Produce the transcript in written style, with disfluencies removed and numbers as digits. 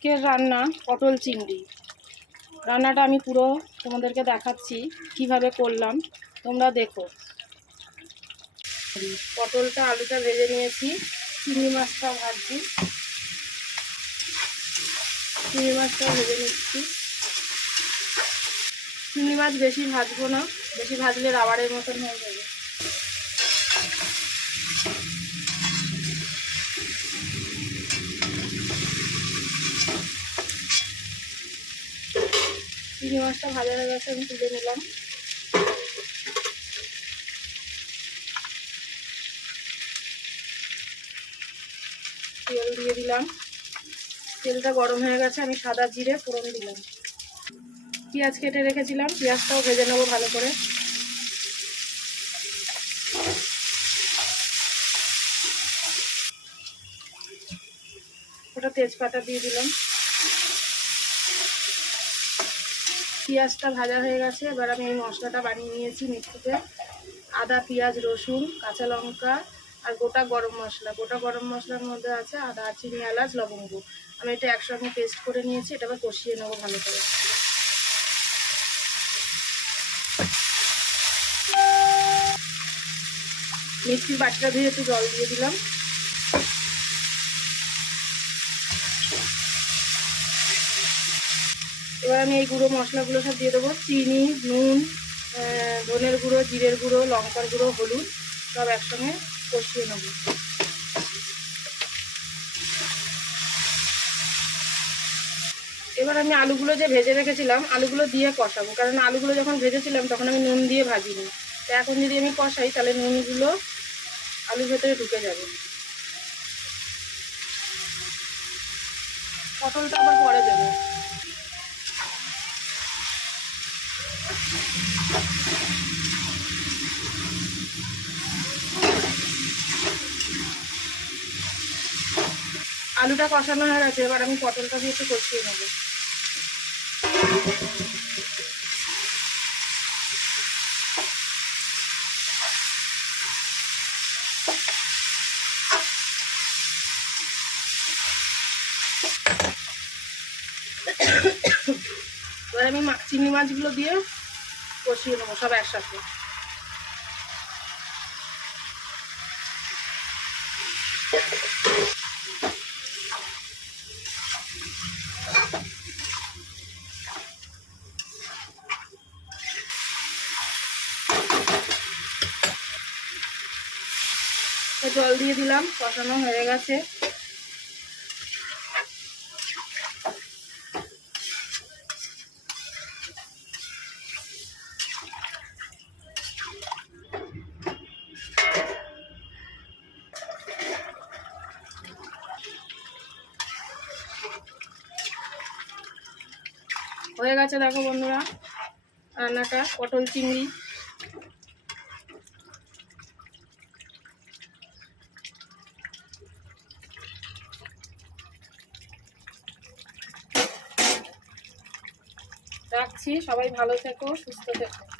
আজকের রান্না পটল চিংড়ি। রান্নাটা আমি পুরো তোমাদেরকে দেখাচ্ছি কিভাবে করলাম, তোমরা দেখো। পটলটা আলুটা ভেজে নিয়েছি, চিংড়ি মাছটা ভাজছি, চিংড়ি মাছটা ভেজে নিচ্ছি। চিংড়ি মাছ বেশি ভাজবো না, বেশি ভাজলে রাবারের মতন হয়ে যাবে। চিংড়ি মাছটা ভাজা হয়ে গেছে, আমি তুলে নিলাম। তেল দিয়ে দিলাম, তেলটা গরম হয়ে গেছে, আমি সাদা জিরে ফোড়ন দিলাম। পেঁয়াজ কেটে রেখেছিলাম, পেঁয়াজটাও ভেজে নেবো ভালো করে। ওটা তেজপাতা দিয়ে দিলাম। পেঁয়াজটা ভাজা হয়ে গেছে, এবার আমি এই মশলাটা বানিয়ে নিয়েছি মিক্সিতে। আদা, পেঁয়াজ, রসুন, কাঁচা লঙ্কা আর গোটা গরম মশলা। গোটা গরম মশলার মধ্যে আছে আদা, চিনি, এলাচ, লবঙ্গ। আমি এটা একসঙ্গে পেস্ট করে নিয়েছি, এটা আবার কষিয়ে নেবো ভালো করে। মিক্সির বাটিটা ধুয়ে একটু জল দিয়ে দিলাম। এবার আমি এই গুঁড়ো মশলাগুলো সব দিয়ে দেবো। চিনি, নুন, ধনের গুঁড়ো, জিরের গুঁড়ো, লঙ্কার গুঁড়ো, হলুদ সব একসঙ্গে কষিয়ে নেব। এবার আমি আলুগুলো যে ভেজে রেখেছিলাম আলুগুলো দিয়ে কষাবো, কারণ আলুগুলো যখন ভেজেছিলাম তখন আমি নুন দিয়ে ভাজিনি। তো এখন যদি আমি কষাই তাহলে নুনগুলো আলুর ভেতরে ঢুকে যাবে। পটলটা আবার পরে দেবো। আলুটা কষানো হয়ে গেছে, এবার আমি পটলটা দিয়ে একটু কষিয়ে নেবো। এবার আমি চিংড়ি মাছগুলো দিয়ে কষিয়ে নেবো সব একসাথে। জল দিয়ে দিলাম, কষানো হয়ে গেছে। হয়ে গেছে দেখো বন্ধুরা রান্নাটা, পটল চিংড়ি। রাখছি, সবাই ভালো থেকো, সুস্থ থেকো।